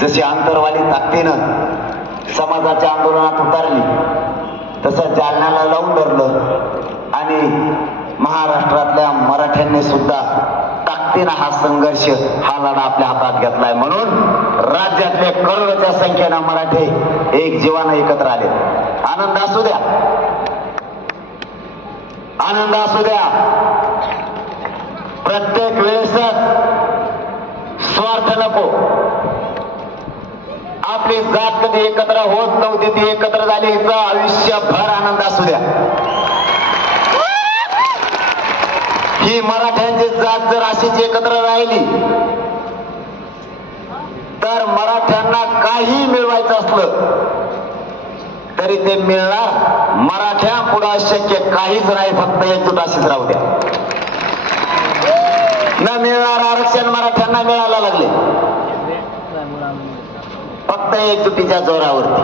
जशी अंतरवाली ताकदीनं समाजाच्या आंदोलनात उतरली तसं जालन्याला लावून धरलं आणि महाराष्ट्रातल्या मराठ्यांनी सुद्धा ताकदीनं हा संघर्ष हा लढा आपल्या हातात घेतलाय. म्हणून राज्यातले करोडोच्या संख्येनं मराठे एक जीवानं एकत्र आले. आनंद असू द्या, आनंद असू द्या. प्रत्येक वेळेस स्वार्थ नको. आपली जात कधी एकत्र होत नव्हती, ती एकत्र झाली. हिचं आयुष्यभर आनंद असू द्या. ही मराठ्यांची जात जर अशीच एकत्र राहिली तर मराठ्यांना काही मिळवायचं असलं तरी ते मिळणार. मराठ्या पुढे शक्य काहीच नाही, फक्त एकजूट अशीच राहू द्या. न मिळणार आरक्षण मराठ्यांना मिळायला लागले फक्त एकजुटीच्या जोरावरती.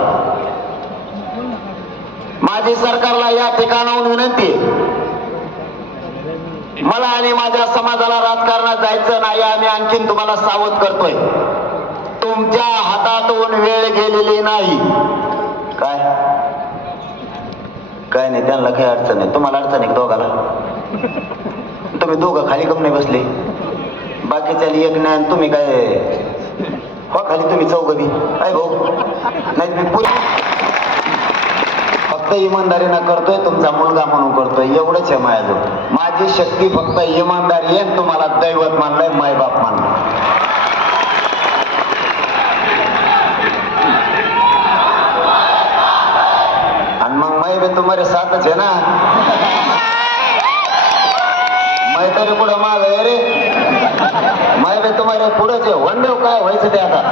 माझी सरकारला या ठिकाणाहून विनंती आहे, मला आणि माझ्या समाजाला राजकारणात जायचं नाही. आम्ही आणखीन तुम्हाला सावध करतोय, तुमच्या हातातून वेळ गेलेली नाही. काय काय नाही, त्यांना काही अडचण नाही. तुम्हाला अडचण आहे दोघाला? तुम्ही दोघं खाली कम नाही बसले? बाकीच्या एक नाही, तुम्ही काय हो खाली? तुम्ही चौघी काय भाऊ? नाही मी पुढे फक्त इमानदारीनं करतोय, तुमचा मुलगा म्हणून करतोय, एवढंच आहे माझ्याजवळ. माझी शक्ती फक्त इमानदारी आहे. तुम्हाला दैवत मानलंय, मायबाप मानलं. आणि मग मै बी तुम्हारे साथच आहे ना. मै तरी पुढं माग आहे रे. मै बी तुम्हारे पुढे जे वंडेव काय व्हायचं ते आता.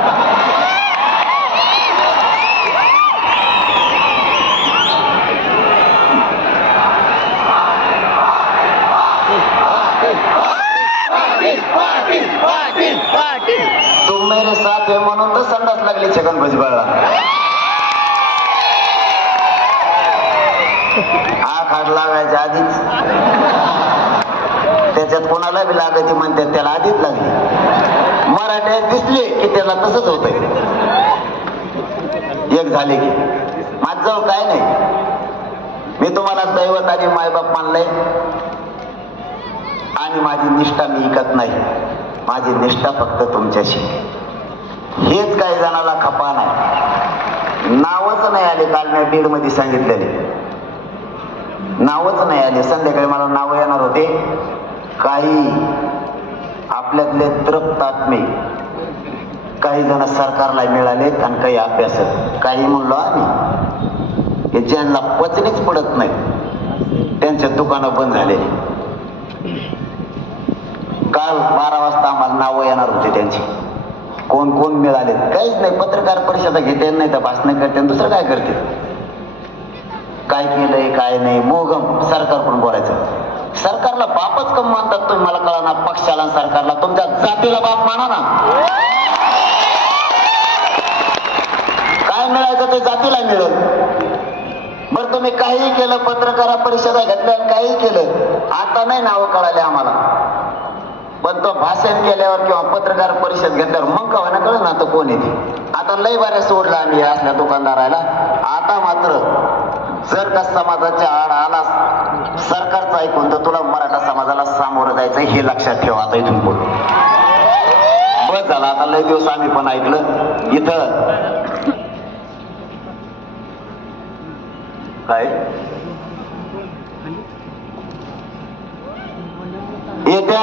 तुम मेरे साथ है म्हणून तर संडास लागली छगन भुजबळला. हा खाट लागायच्या आधीच त्याच्यात कोणाला बी लागायची म्हणतात, त्याला आधीच लागली. मराठ्यात दिसले की त्याला तसंच होतंय. एक झाले की माझं काय नाही. मी तुम्हाला दैवत आणि मायबाप मानलंय आणि माझी निष्ठा मी ऐकत नाही. माझी निष्ठा फक्त तुमच्याशी. हेच काही जणाला खपा नाही. नावच नाही आले. काल मी बीड मध्ये सांगितलेले नावच नाही आले. संध्याकाळी मला नाव येणार होते. काही आपल्यातले तृप्त आत्मे, काही जण सरकारला मिळालेत आणि काही अभ्यासक. काही म्हणलो आम्ही ज्यांना पचनीच पडत नाही त्यांच्या दुकानं बंद झाले. काल 12 वाजता आम्हाला नावं येणार होते त्यांची. कोण कोण मिळाले काहीच नाही. पत्रकार परिषदा घेते नाही तर भाषण करते, दुसरं काय करते? काय केलंय काय नाही मोगम सरकारकडून बोलायचं. सरकारला बापच कम मानतात तुम्ही, मला कळा ना. पक्षाला सरकारला तुमच्या जातीला बाप माना ना. काय मिळायचं ते जातीला मिळेल. बरं तुम्ही काही केलं, पत्रकार परिषदा घेतल्या काही केलं, आता नाही नावं कळाले आम्हाला. पण तो भाषण केल्यावर किंवा पत्रकार परिषद घेतल्यावर मग का ना कळ ना तो कोण येते. आता लय बऱ्या सोडला आम्ही असल्या दुकानदाराला. आता मात्र जर का समाजाच्या आड आला सरकारचं ऐकून तर तुला मराठा समाजाला सामोरं जायचं हे लक्षात ठेवा. आता इथून पुढे बस झाला. आता लय दिवस आम्ही पण ऐकलं. इथं काय येत्या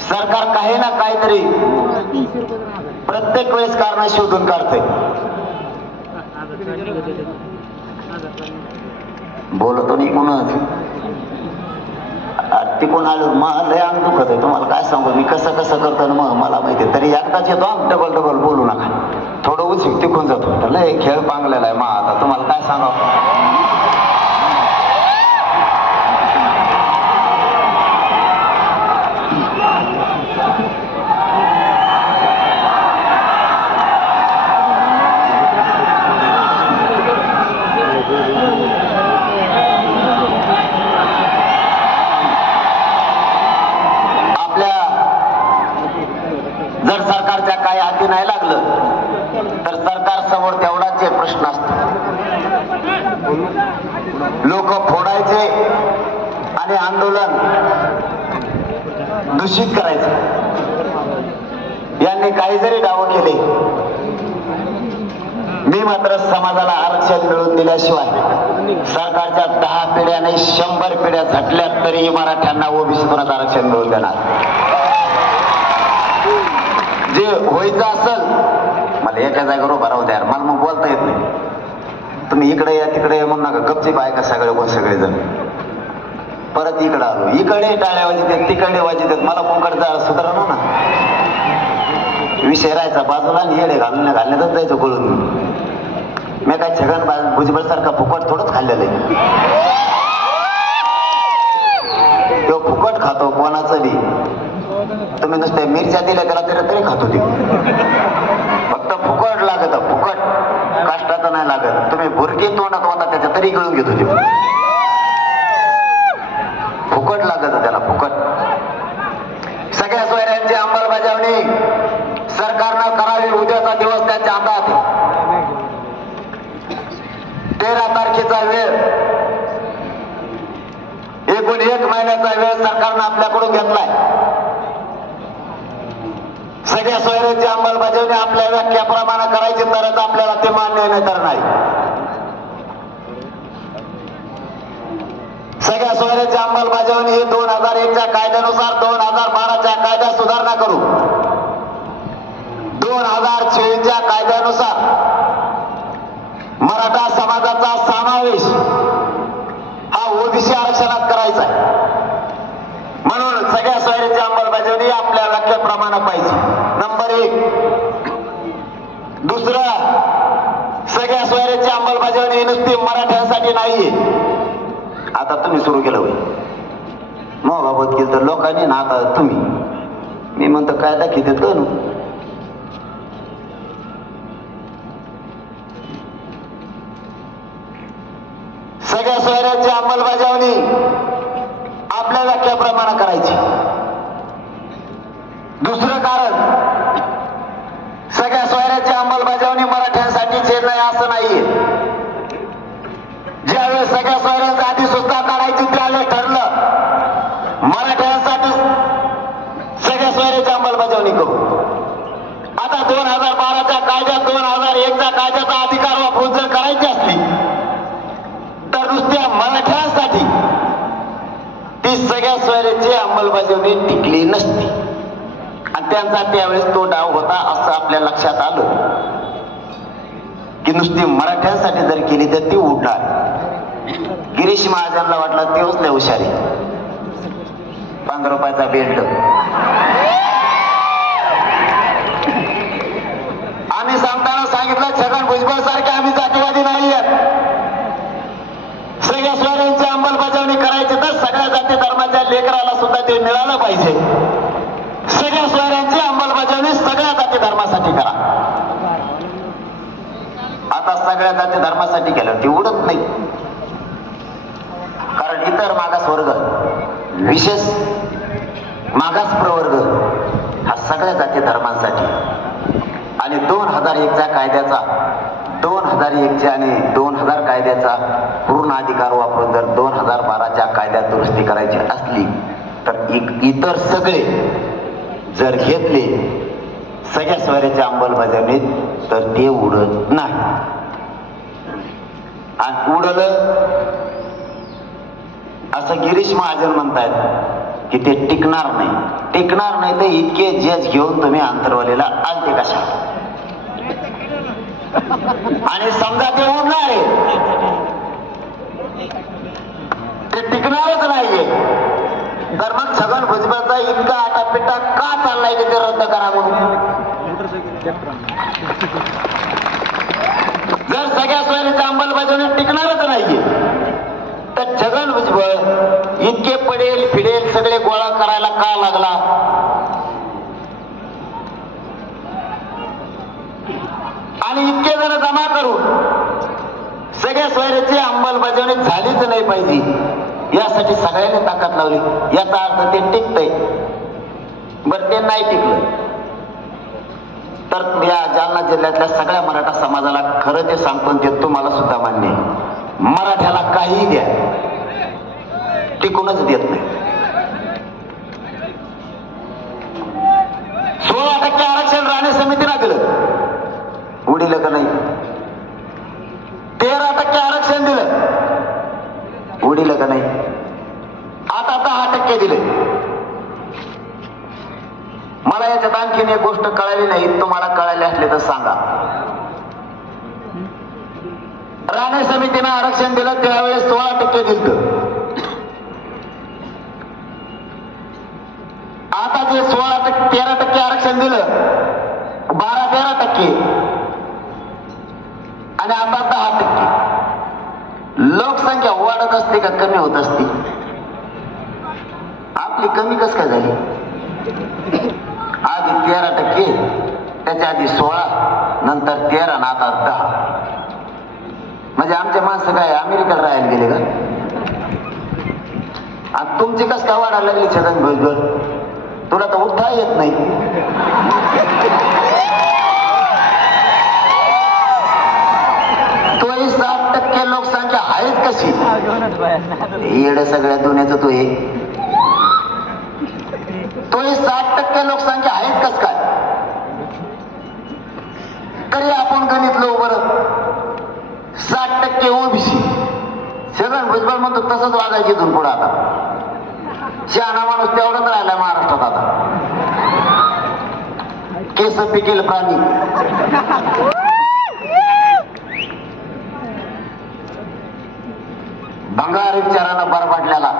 सरकार काही ना काहीतरी प्रत्येक वेळेस कारण शोधून काढतंय. बोलतो नाही कोणाच तिकून आलो. मला अंग दुखत आहे. तुम्हाला काय सांगू मी कसं कसं करतो ना. मग मला माहिती तरी एकदाच येतो. डबल डबल बोलू नका. थोडं उशीर टिकून जातो. लय खेळ पांगलेला आहे. आता तुम्हाला काय सांगावं. जर सरकारच्या काही हाती नाही लागलं तर सरकार समोर तेवढाच एक प्रश्न असतो, लोक फोडायचे आणि आंदोलन दूषित करायचे. यांनी काही जरी दावे केले, मी मात्र समाजाला आरक्षण मिळवून दिल्याशिवाय सरकारच्या 10 पिढ्या नाही 100 पिढ्या झटल्यात तरी मराठ्यांना ओबीसीतूनच आरक्षण मिळवून देणार. जे व्हायचं असेल, मला एका जागेवर उभा राहू द्या, मला मग बोलता येत नाही. तुम्ही इकडे या तिकडे या म्हणून नका, गपचीप ऐका सगळेजण. परत इकडे आलो, इकडे टाळ्या वाजतात तिकडे वाजतात, मला कोणकडे सुधारणा ना विषय राहायचा बाजूला आणि येडे घालण्यातच जायचं कळून. मी काय छगन भुजबळ सारखा फुकट थोडंच खाल्लेलं आहे. तो फुकट खातो कोणाचं बी. तुम्ही नुसत्या मिरच्या दिल्या त्याला तरी खातो ते. फक्त फुकट लागत, फुकट काष्टाचं नाही लागत. तुम्ही भुरकी तोंडात होता त्याच्या तरी गळून घेतो ते. फुकट लागत त्याला, फुकट. सगळ्या सोयऱ्यांची अंमलबजावणी सरकारनं करावी. उद्याचा दिवस त्यांच्या हातात. 13 तारखेचा वेळ, एकूण 1 महिन्याचा वेळ सरकारनं आपल्याकडून घेतलाय. सगळ्या सोयऱ्यांची अंमलबजावणी आपल्या व्याख्याप्रमाणे करायची, तरच आपल्याला ते मान्य नाही तर नाही. सगळ्या सोयऱ्यांची अंमलबजावणी ही 2001च्या कायद्यानुसार 2012च्या कायद्यात सुधारणा करू. 2024च्या कायद्यानुसार मराठा समाजाचा समावेश हा ओबीसी आरक्षणात करायचा आहे. म्हणून सगळ्या सोयऱ्यांची अंमलबजावणी आपल्या व्याख्येप्रमाणे पाहिजे. नंबर 1. दुसरं, सगळ्या सोयऱ्यांची अंमलबजावणी नुसती मराठ्यांसाठी नाहीये. आता तुम्ही सुरू केलं होईल मग बाबत केलं तर लोकांनी ना, आता तुम्ही, मी म्हणतो कायदा किती करू. सगळ्या सोयऱ्यांची अंमलबजावणी आपल्या व्याख्याप्रमाणे करायची. दुसरं कारण, सगळ्या सोयऱ्यांची अंमलबजावणी मराठ्यांसाठीच नाही असं नाहीये. ज्यावेळेस सगळ्या सोयऱ्यांच्या अधिसूचना काढायची त्यावेळेस ठरलं मराठ्यांसाठी सगळ्या सोयऱ्याची अंमलबजावणी करू. आता 2012च्या कायद्यात 2001च्या कायद्याचा अधिकार वापरून जर करायची असली तर नुसत्या मराठ्यांसाठी ती सगळ्या सोयऱ्याची अंमलबजावणी टिकली नसती. आणि त्यांचा त्यावेळेस तो डाव होता असं आपल्या लक्षात आलं की नुसती मराठ्यांसाठी जर केली तर ती उडणार. गिरीश महाजनला वाटलं तेच लय हुशारी, 5 रुपयाचा बेल्ट. आम्ही सांगताना सांगितलं छगन भुजबळ सारखे आम्ही जातीवादी नाही आहेत. सगळ्या सोयऱ्यांची अंमलबजावणी करायची तर सगळ्या जाती धर्माच्या लेकराला सुद्धा ते मिळालं पाहिजे. सगळ्या सोयऱ्यांची अंमलबजावणी सगळ्या जाती धर्मासाठी करा. आता सगळ्या जाती धर्मासाठी केलं ती उडत नाही. कारण इतर मागास वर्ग, विशेष मागास प्रवर्ग हा सगळ्या जाती धर्मांसाठी. आणि 2001च्या कायद्याचा 2001च्या आणि 2000 कायद्याचा पूर्ण अधिकार वापरून जर 2012च्या कायद्यात दुरुस्ती करायची असली तर इतर सगळे जर घेतले सगळ्या सोयऱ्याच्या अंमलबजावणीत तर ते उडत नाही. आणि उडलं असं गिरीश महाजन म्हणतायत की ते टिकणार नाही. टिकणार नाही तर इतके जज घेऊन तुम्ही आंतरवालीला आलते कशा. आणि समजा ते उडणार आहे ते टिकणारच नाहीये तर मग छगन भुजबळचा इतका आटापिटा का चाललाय की ते रद्द करा म्हणून. जर सगळ्या सोयरीची अंमलबजावणी टिकणारच नाहीये तर छगन भुजबळ इतके पडेल फिडेल सगळे गोळा करायला का लागला. आणि इतके जण जमा करून सगळ्या सोयरीची अंमलबजावणी झालीच नाही पाहिजे यासाठी सगळ्यांनी ताकद लावली. याचा अर्थ ते टिकतंय. बरं ते नाही टिकलं तर या जालना जिल्ह्यातल्या सगळ्या मराठा समाजाला खरं ते सांगतो, ते तुम्हाला सुद्धा मान्य आहे, मराठ्याला काहीही द्या टिकूनच देत नाही. 16% आरक्षण राणे समितीला दिलं, उडीलं का नाही? 13% आरक्षण दिलं, उडीलं का नाही? आता 10% दिले. मला याच्यात आणखीन एक गोष्ट कळाली नाही, तुम्हाला कळाली असली तर सांगा. राणे समितीनं आरक्षण दिलं त्यावेळेस 16% दिलं. आता जे 13% आरक्षण दिलं, 12-13% आणि आता 10%. लोकसंख्या वाढत असते का कमी होत असते? आपली कमी कस काय झाली? आधी 13%, त्याच्या आधी 16, नंतर 13 आणि आता 10. म्हणजे आमचे माणसं काय अमेरिकेला राहायला गेले का? आणि तुमची कस काय वाढायला लागली छगन भुजबळ? तुला तर उठता येत नाही. तोही 7% लोकसंख्या आहेत कशी? येड सगळ्या दुनियाचं तो हे. तोही 7% लोकसंख्या आहेत कस काय? तरी आपण गणितलं बरं 60% ओबीसी. छगन भुजबळ म्हणतो तसंच वागायची इथून पुढे. आता शहाणा माणूस तेवढाच राहिलाय महाराष्ट्रात. आता केस पिकेल प्राणी. भंगार विचारानं बरबाडलेला.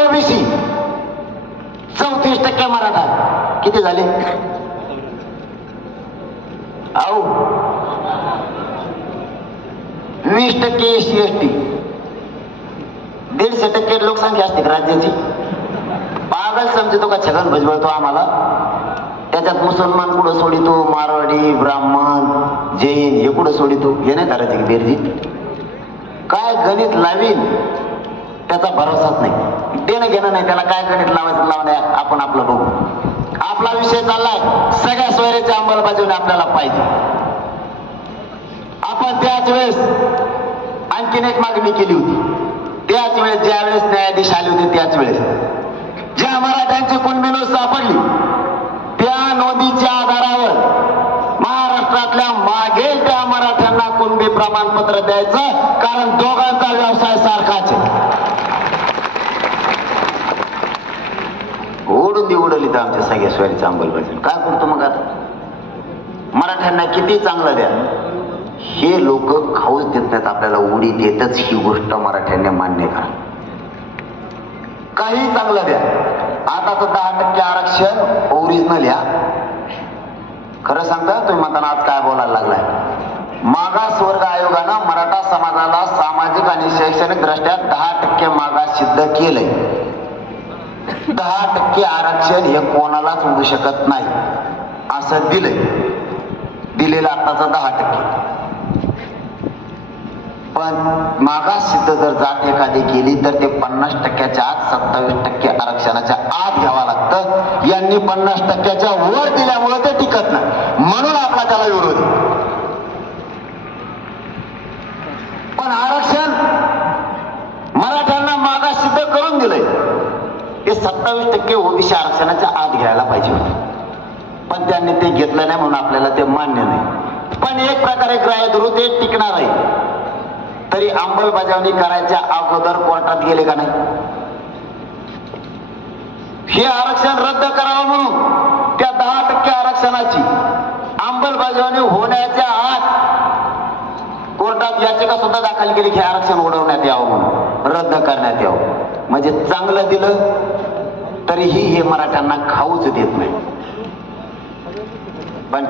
ओबीसी, 34% मराठा. किती झाले? आओ 20% एसटी एसटी. 150% लोकसंख्या असते राज्याची. पागल समजतो का छगन भुजबळ तो आम्हाला? त्याच्यात मुसलमान कुठं सोडितो, मारवाडी, ब्राह्मण, जैन हे कुठं सोडितो? हे नाही करायचे की बेरजी? काय गणित लावीन त्याचा भरोसाच नाही. देणं घेणं नाही त्याला. काय गणित लावायचं लावण्या, आपण आपलं बघू. आपला विषय चाललाय सगळ्या सोयऱ्याची अंमलबजावणी आपल्याला पाहिजे. आपण त्याच वेळेस आणखीन एक मागणी केली होती. त्याच वेळेस ज्या वेळेस न्यायाधीश आले होते त्याच वेळेस ज्या मराठ्यांची कुणबी नोंद सापडली त्या नोंदीच्या आधारावर महाराष्ट्रातल्या मागेल त्या मराठ्यांना कुणबी प्रमाणपत्र द्यायचं, कारण दोघांचा व्यवसाय सारखाच आहे. उडली तर आमच्या सगळ्या सोयरीचं अंमलबजावणी. काय करतो मग आता? मराठ्यांना किती चांगलं द्या, हे लोक खाऊच देत नाहीत आपल्याला. उडी देतच ही गोष्ट मराठ्यांनी मान्य करा. काही चांगलं द्या. आता तर 10% आरक्षण ओरिजिनल या. खरं सांगता तुम्ही म्हणताना आज काय बोलायला लागलाय? मागासवर्ग आयोगानं मराठा समाजाला सामाजिक आणि शैक्षणिक दृष्ट्या 10% मागास सिद्ध केलंय. 10% आरक्षण हे कोणालाच मिळू शकत नाही असं दिलेलं आताचं 10%. पण मागास सिद्ध जर जात एखादी केली तर ते 50%च्या आत 27% आरक्षणाच्या आत घ्यावं लागतं. यांनी 50%च्या वर दिल्यामुळे ते टिकत नाही, म्हणून आपला त्याला विरोध. पण आरक्षण मराठ्यांना मागास सिद्ध करून दिलंय. ते 27% ओबीसी आरक्षणाच्या आत घ्यायला पाहिजे होते, पण त्यांनी ते घेतलं नाही म्हणून आपल्याला ते मान्य नाही. पण एक प्रकारे ग्राह्य धरू ते टिकणार आहे. तरी अंमलबजावणी करायच्या अगोदर कोर्टात गेले का नाही? हे आरक्षण रद्द करावं म्हणून त्या 10% आरक्षणाची अंमलबजावणी होण्याच्या आत कोर्टात याचिका सुद्धा दाखल केली की आरक्षण उडवण्यात यावं म्हणून, रद्द करण्यात यावं. म्हणजे चांगलं दिलं तरीही हे मराठ्यांना खाऊच देत नाही. पण